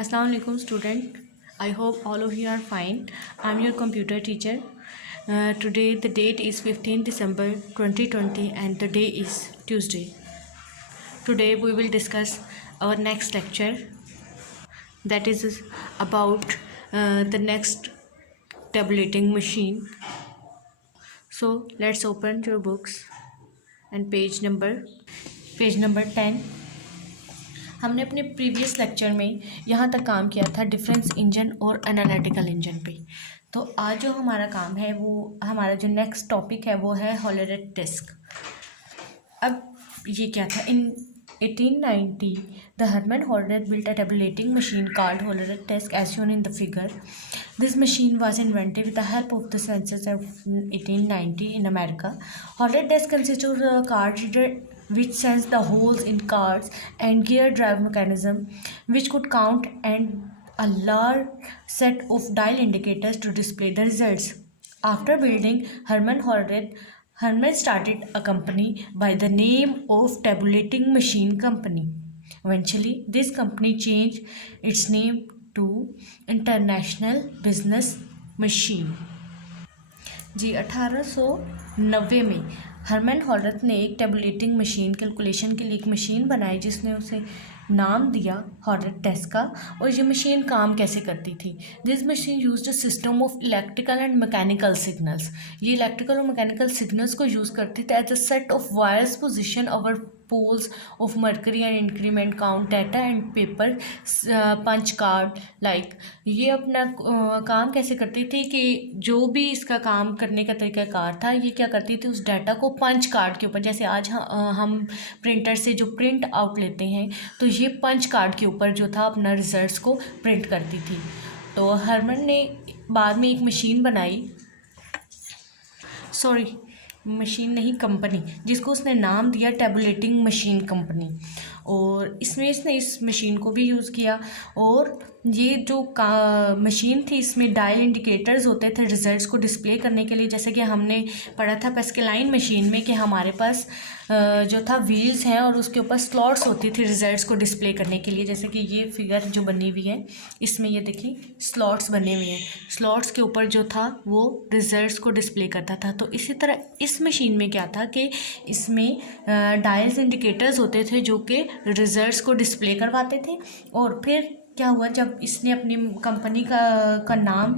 Assalamu alaikum student. I hope all of you are fine. I'm your computer teacher. Today the date is 15 December 2020 and the day is Tuesday. Today we will discuss our next lecture, that is about the next tabulating machine. So let's open your books and page number 10. हमने अपने previous lecture में यहाँ तक काम किया था difference engine और analytical engine पे। तो आज जो हमारा काम है वो हमारा जो नेक्स्ट टॉपिक है वो है हॉलोरेट डिस्क। अब ये क्या था, in 1890 the Herman Hollerith built a tabulating machine called holoret disk as shown in the figure. This machine was invented with the help of the census of 1890 in America. Holoret disk consists of a card reader which sends the holes in cards and gear drive mechanism which could count and a large set of dial indicators to display the results. After building Herman started a company by the name of Tabulating Machine Company. Eventually, this company changed its name to International Business Machine. जी 1890 में हरमन हॉलरेट ने एक tabulating machine calculation के लिए एक machine बनाई जिसने उसे नाम दिया हॉलरेट डिस्क का। और ये मशीन काम कैसे करती थी? This machine used a system of electrical and mechanical signals. ये इलेक्ट्रिकल और मैकेनिकल सिग्नल्स को यूज़ करती थी as a set of wires position over poles of mercury and increment count data and paper punch card like। ये अपना काम कैसे करती थी कि जो भी इसका काम करने का तरीकाकार था, ये क्या करती थी, उस डाटा को पंच कार्ड के ऊपर, जैसे आज हम प्रिंटर से जो प्रिंट आउट लेते हैं तो ये पंच कार्ड के ऊपर जो था अपना रिजल्ट्स को प्रिंट करती थी। तो हरमन ने बाद में एक मशीन बनाई, मशीन नहीं कंपनी, जिसको उसने नाम दिया टेबुलेटिंग मशीन कंपनी। और इसमें इसने इस मशीन को भी यूज़ किया। और ये जो मशीन थी इसमें डायल इंडिकेटर्स होते थे रिजल्ट्स को डिस्प्ले करने के लिए, जैसे कि हमने पढ़ा था पेस्केलाइन मशीन में कि हमारे पास जो था व्हील्स हैं और उसके ऊपर स्लॉट्स होती थी रिजल्ट्स को डिस्प्ले करने के लिए। जैसे कि ये फिगर जो बनी हुई है इसमें ये देखिए स्लॉट्स बने हुए हैं, स्लॉट्स के ऊपर जो था वो रिजल्ट्स को डिस्प्ले करता था। तो इसी तरह इस मशीन में क्या था कि इसमें डायल्स इंडिकेटर्स होते थे जो कि रिजल्ट्स को डिस्प्ले करवाते थे। और फिर क्या हुआ, जब इसने अपनी कंपनी का नाम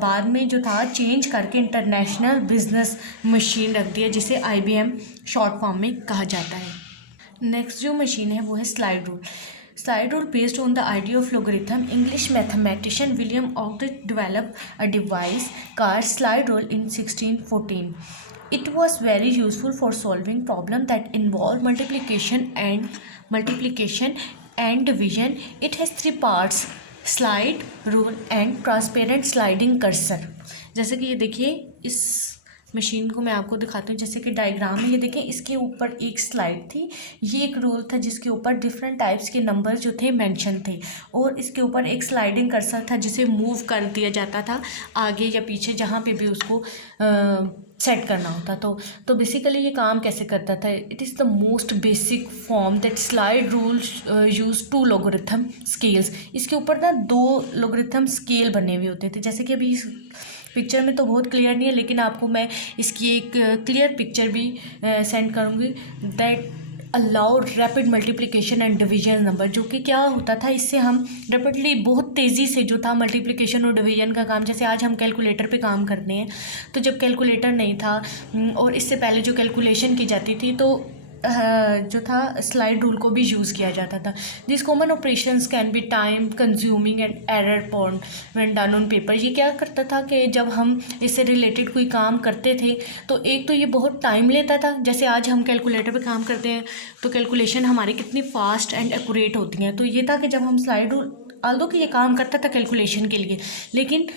बाद में जो था चेंज करके इंटरनेशनल बिजनेस मशीन रख दिया, जिसे IBM शॉर्ट फॉर्म में कहा जाता है। नेक्स्ट जो मशीन है वो है slide rule. Slide rule based on the idea of logarithm. English mathematician William Ogden developed a device called slide rule in 1614. It was very useful for solving problems that involve multiplication and division. It has 3 parts: slide rule and transparent sliding cursor. जैसे कि ये देखिए, इस machine को मैं आपको दिखाती हूँ। जैसे कि डायग्राम में ये देखें, इसके ऊपर एक स्लाइड थी, ये एक रोल था जिसके ऊपर डिफरेंट टाइप्स के नंबर जो थे मेंशन थे, और इसके ऊपर एक स्लाइडिंग कर्सर था जिसे मूव कर दिया जाता था आगे या पीछे जहाँ पे भी उसको सेट करना होता। तो बेसिकली ये काम कैसे करता था? It is the most basic form that slide rule use 2 logarithm scales. इसके ऊपर ना 2 लोगरिथम स्केल बने हुए होते थे। जैसे कि अभी इस पिक्चर में तो बहुत क्लियर नहीं है, लेकिन आपको मैं इसकी एक क्लियर पिक्चर भी सेंड करूँगी। That allowed rapid multiplication and division number, जो कि क्या होता था, इससे हम रैपिडली बहुत तेज़ी से जो था मल्टीप्लिकेशन और डिवीजन का काम, जैसे आज हम कैलकुलेटर पे काम करते हैं, तो जब कैलकुलेटर नहीं था और इससे पहले जो कैलकुलेशन की जाती थी तो जो था स्लाइड रूल को भी यूज़ किया जाता था। This common operations can be time consuming and error prone when done on paper. ये क्या करता था कि जब हम इससे रिलेटेड कोई काम करते थे तो एक तो ये बहुत टाइम लेता था। जैसे आज हम कैलकुलेटर पे काम करते हैं तो कैलकुलेशन हमारी कितनी फास्ट एंड एक्यूरेट होती हैं। तो ये था कि जब हम स्लाइड रूल, आल्दो कि ये काम करता था कैलकुलेशन के लिए, लेकिन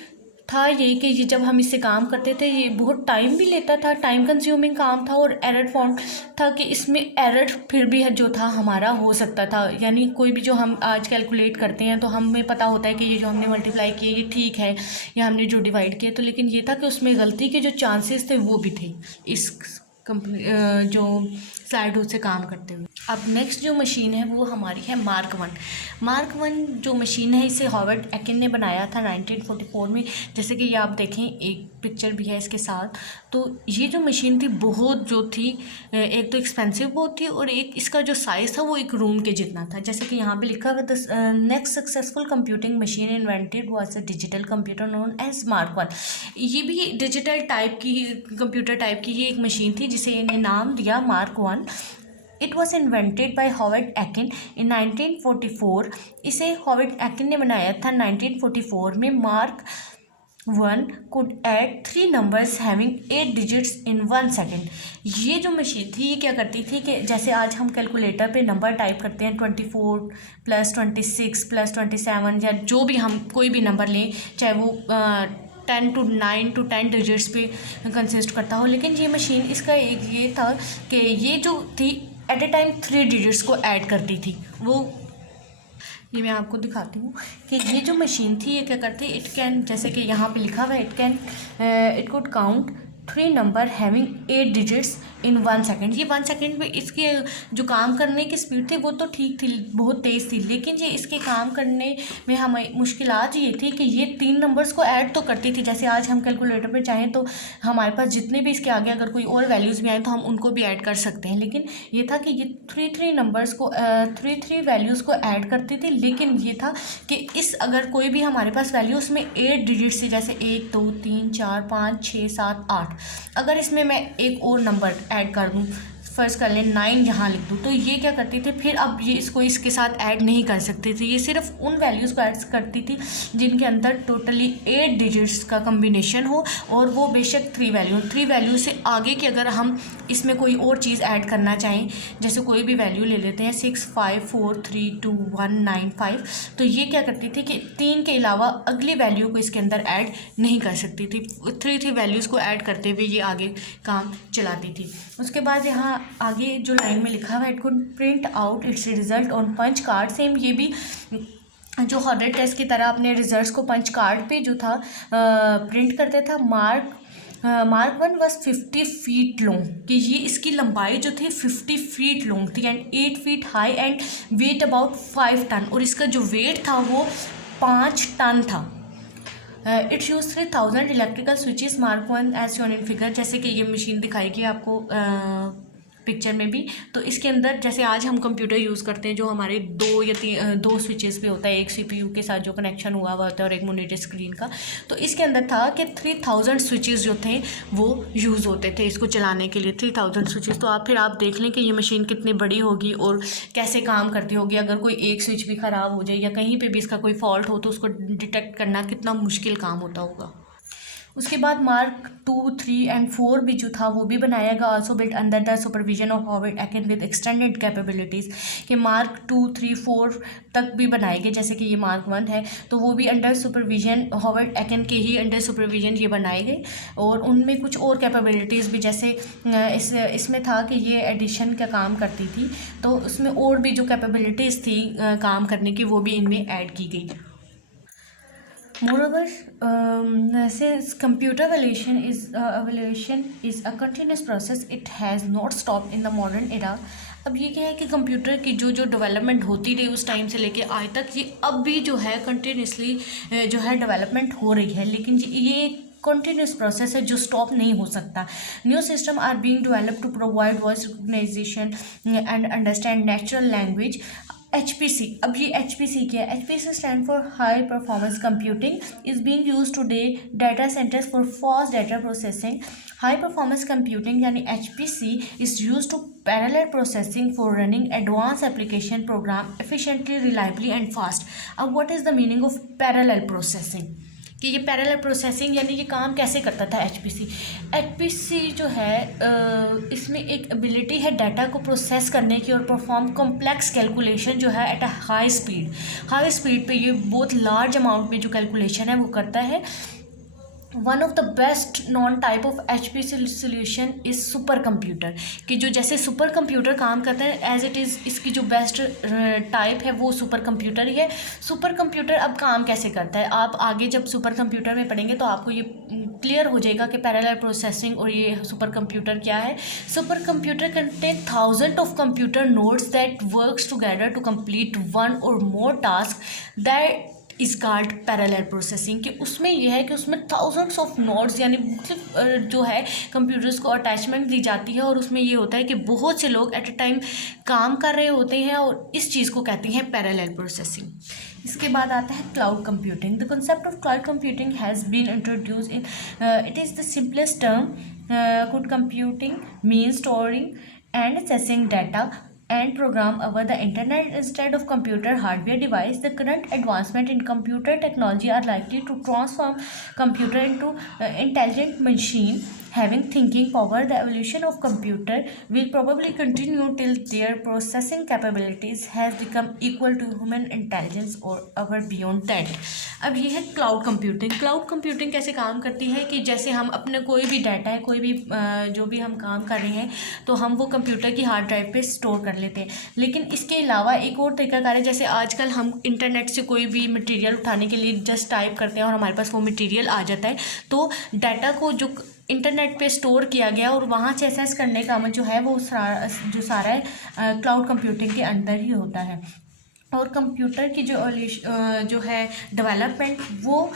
था यही कि ये जब हम इससे काम करते थे ये बहुत टाइम भी लेता था, टाइम कंज्यूमिंग काम था, और एरर फॉन्ट था कि इसमें एरर फिर भी जो था हमारा हो सकता था। यानी कोई भी जो हम आज कैलकुलेट करते हैं तो हमें पता होता है कि ये जो हमने मल्टीप्लाई किया ये ठीक है, या हमने जो डिवाइड किया, तो लेकिन ये था कि उसमें गलती के जो चांसेस थे वो भी थे। इस जो स्लाइड से काम करते हुए। अब नेक्स्ट जो मशीन है वो हमारी है मार्क 1। मार्क 1 जो मशीन है इसे हॉवर्ड एकिन ने बनाया था 1944 में। जैसे कि ये आप देखें, एक पिक्चर भी है इसके साथ। तो ये जो मशीन थी बहुत जो थी, एक तो एक्सपेंसिव बहुत थी और एक इसका जो साइज़ था वो एक रूम के जितना था। जैसे कि यहाँ पे लिखा हुआ था next successful computing machine invented was a digital computer known as Mark 1। ये भी डिजिटल टाइप की, कंप्यूटर टाइप की ही एक मशीन थी जिसे इन्हें नाम दिया Mark 1। It was invented by Howard Aiken in 1944। इसे हॉवर्ड एकिन ने बनाया था 1944 में। Mark 1 could add 3 numbers having 8 digits in 1 second। ये जो मशीन थी ये क्या करती थी कि जैसे आज हम कैलकुलेटर पे नंबर टाइप करते हैं 24 + 26 + 27 या जो भी हम कोई भी नंबर लें, चाहे वो 10 to 9 to 10 डिजिट्स पे कंसिस्ट करता हो, लेकिन ये मशीन इसका एक ये था कि ये जो थी एट ए टाइम 3 डिजिट्स को ऐड करती थी। वो ये मैं आपको दिखाती हूँ कि ये जो मशीन थी ये क्या करती, इट कैन, जैसे कि यहाँ पे लिखा हुआ है, it could count 3 number having 8 digits in 1 second. ये 1 सेकेंड में इसके जो काम करने की स्पीड थी वो तो ठीक थी, बहुत तेज़ थी, लेकिन ये इसके काम करने में हमें मुश्किलात ये थी कि ये 3 नंबर्स को ऐड तो करती थी। जैसे आज हम कैलकुलेटर पे चाहें तो हमारे पास जितने भी इसके आगे अगर कोई और वैल्यूज़ भी आए तो हम उनको भी ऐड कर सकते हैं, लेकिन ये था कि ये 3 नंबर्स को 3 वैल्यूज़ को ऐड करती थी। लेकिन ये था कि इस अगर कोई भी हमारे पास वैल्यू उसमें 8 डिजिट्स थी, जैसे 1 2 3 4 5 6 7 8, अगर इसमें मैं एक और नंबर ऐड कर दूँ, फ़र्ज़ कर लें 9 यहाँ लिख दूँ, तो ये क्या करती थी फिर अब ये इसको इसके साथ ऐड नहीं कर सकती थी। ये सिर्फ उन वैल्यूज़ को ऐड करती थी जिनके अंदर टोटली 8 डिजिट्स का कम्बिनेशन हो, और वो बेशक 3 वैल्यू से आगे की अगर हम इसमें कोई और चीज़ ऐड करना चाहें, जैसे कोई भी वैल्यू ले लेते हैं 6 5 4 3 2 1 9 5, तो ये क्या करती थी कि 3 के अलावा अगली वैल्यू को इसके अंदर ऐड नहीं कर सकती थी। 3 वैल्यूज़ को ऐड करते हुए ये आगे काम चलाती थी। उसके बाद यहाँ आगे जो लाइन में लिखा हुआ है, it could print out its result on punch card. Same ये भी जो हॉर्डेड टेस्ट की तरह अपने रिजल्ट्स को पंच कार्ड पे जो था प्रिंट करते था। मार्क 1 वॉज 50 फीट लॉन्ग, कि ये इसकी लंबाई जो थी 50 फीट लॉन्ग थी, and 8 feet high and weight about 5 ton, और इसका जो वेट था वो 5 टन था। Its use 3000 electrical switches. Mark 1 as shown in figure, जैसे कि ये मशीन दिखाएगी आपको पिक्चर में भी। तो इसके अंदर जैसे आज हम कंप्यूटर यूज़ करते हैं, जो हमारे 2 या 2 स्विचेस पे होता है, एक सीपीयू के साथ जो कनेक्शन हुआ हुआ होता है और एक मॉनिटर स्क्रीन का। तो इसके अंदर था कि 3000 स्विचेस जो थे वो यूज़ होते थे इसको चलाने के लिए, 3000 स्विचेस। तो आप देख लें कि ये मशीन कितनी बड़ी होगी और कैसे काम करती होगी। अगर कोई एक स्विच भी ख़राब हो जाए या कहीं पर भी इसका कोई फॉल्ट हो तो उसको डिटेक्ट करना कितना मुश्किल काम होता होगा। उसके बाद मार्क 2, 3 एंड 4 भी जो था वो भी बनाया गया, also built under the supervision of Howard Eakin with extended capabilities. कि मार्क 2, 3, 4 तक भी बनाए गए, जैसे कि ये मार्क 1 है तो वो भी अंडर सुपरविजन, हॉवर्ड एकिन के ही अंडर सुपरविजन ये बनाए गए, और उनमें कुछ और कैपेबिलिटीज़ भी, जैसे इसमें था कि ये एडिशन का काम करती थी, तो उसमें और भी जो कैपेबिलिटीज़ थी काम करने की वो भी इनमें ऐड की गई। Moreover, since computer evaluation is a continuous process, it has not stopped in the modern era। अब ये क्या है कि कंप्यूटर की जो डेवलपमेंट होती रही उस टाइम से लेके आज तक, ये अब भी जो है कंटिन्यूसली जो है डेवलपमेंट हो रही है, लेकिन ये कंटिन्यूस प्रोसेस है जो स्टॉप नहीं हो सकता। New system are being developed to provide voice recognization and understand natural language. HPC, अब ये HPC क्या है? HPC stand for high performance computing, is being use today data centers for fast data processing. High performance computing यानी HPC is use to parallel processing for running advance application program efficiently, reliably and fast. अब what is the meaning of parallel processing, कि ये parallel processing यानी ये काम कैसे करता था HPC जो है इसमें एक एबिलिटी है डाटा को प्रोसेस करने की और परफॉर्म कॉम्प्लेक्स कैलकुलेशन जो है एट अ हाई स्पीड पे ये बहुत लार्ज अमाउंट में जो कैलकुलेशन है वो करता है। One of the best non type of HPC solution is super computer, कि जो जैसे सुपर कंप्यूटर काम करता है एज इट इज़, इसकी जो बेस्ट टाइप है वो सुपर कंप्यूटर ही है। सुपर कंप्यूटर अब काम कैसे करता है, आप आगे जब सुपर कंप्यूटर में पढ़ेंगे तो आपको ये क्लियर हो जाएगा कि पैरेलल प्रोसेसिंग और ये सुपर कंप्यूटर क्या है। Super computer can take thousand of computer nodes that works together to complete one or more task that is called parallel processing. कि उसमें यह है कि उसमें थाउजेंड्स ऑफ नोड्स यानी मुख्तलिफ जो है कंप्यूटर्स को अटैचमेंट दी जाती है, और उसमें ये होता है कि बहुत से लोग एट ए टाइम काम कर रहे होते हैं, और इस चीज़ को कहते हैं पैरेलल प्रोसेसिंग। इसके बाद आता है cloud computing. The concept of cloud computing has been introduce in it is the simplest term. Cloud computing means storing and accessing data and program over the internet instead of computer hardware device. The current advancement in computer technology are likely to transform computer into intelligent machine having thinking power. The evolution of computer will probably continue till their processing capabilities has become equal to human intelligence or ever beyond that. अब ये है cloud computing. Cloud computing कैसे काम करती है कि जैसे हम अपने कोई भी डाटा है, कोई भी जो भी हम काम कर रहे हैं, तो हम वो कंप्यूटर की हार्ड ड्राइव पे स्टोर कर लेते हैं। लेकिन इसके अलावा एक और तरीकाकार है, जैसे आजकल हम इंटरनेट से कोई भी मटेरियल उठाने के लिए जस्ट टाइप करते हैं और हमारे पास वो मटेरियल आ जाता है। तो डाटा को जो इंटरनेट पे स्टोर किया गया और वहाँ से एक्सेस करने का जो है वो जो सारा है क्लाउड कंप्यूटिंग के अंदर ही होता है। और कंप्यूटर की जो है डेवलपमेंट वो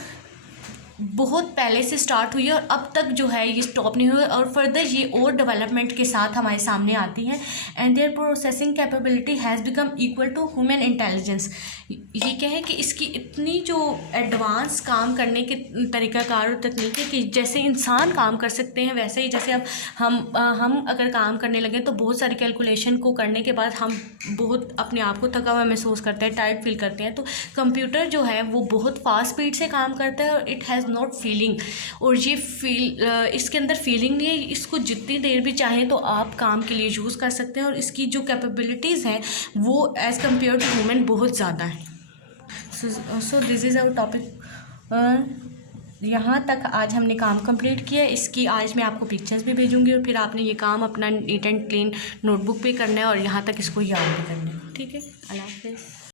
बहुत पहले से स्टार्ट हुई है और अब तक जो है ये स्टॉप नहीं हुई, और फर्दर ये और डेवलपमेंट के साथ हमारे सामने आती है। And their processing capability has become equal to human intelligence. ये क्या है कि इसकी इतनी जो एडवांस काम करने के तरीक़ाकार और तकनीक है कि जैसे इंसान काम कर सकते हैं वैसे ही, जैसे अब हम अगर काम करने लगे तो बहुत सारी कैलकुलेशन को करने के बाद हम बहुत अपने आप को थका हुआ महसूस करते हैं, टायर्ड फील करते हैं। तो कंप्यूटर जो है वो बहुत फास्ट स्पीड से काम करता है और इट हैज़ नॉट फीलिंग, और ये इसके अंदर फीलिंग नहीं है। इसको जितनी देर भी चाहें तो आप काम के लिए यूज़ कर सकते हैं, और इसकी जो कैपेबिलिटीज़ हैं वो एज़ कम्पेयर टू ह्यूमन बहुत ज़्यादा है। So this is our topic. यहाँ तक आज हमने काम कंप्लीट किया। इसकी आज मैं आपको पिक्चर्स भी भेजूँगी, और फिर आपने ये काम अपना नीट एंड क्लीन नोटबुक पे करना है और यहाँ तक इसको याद भी करना है। ठीक है, अल्लाह हाफ़िज़।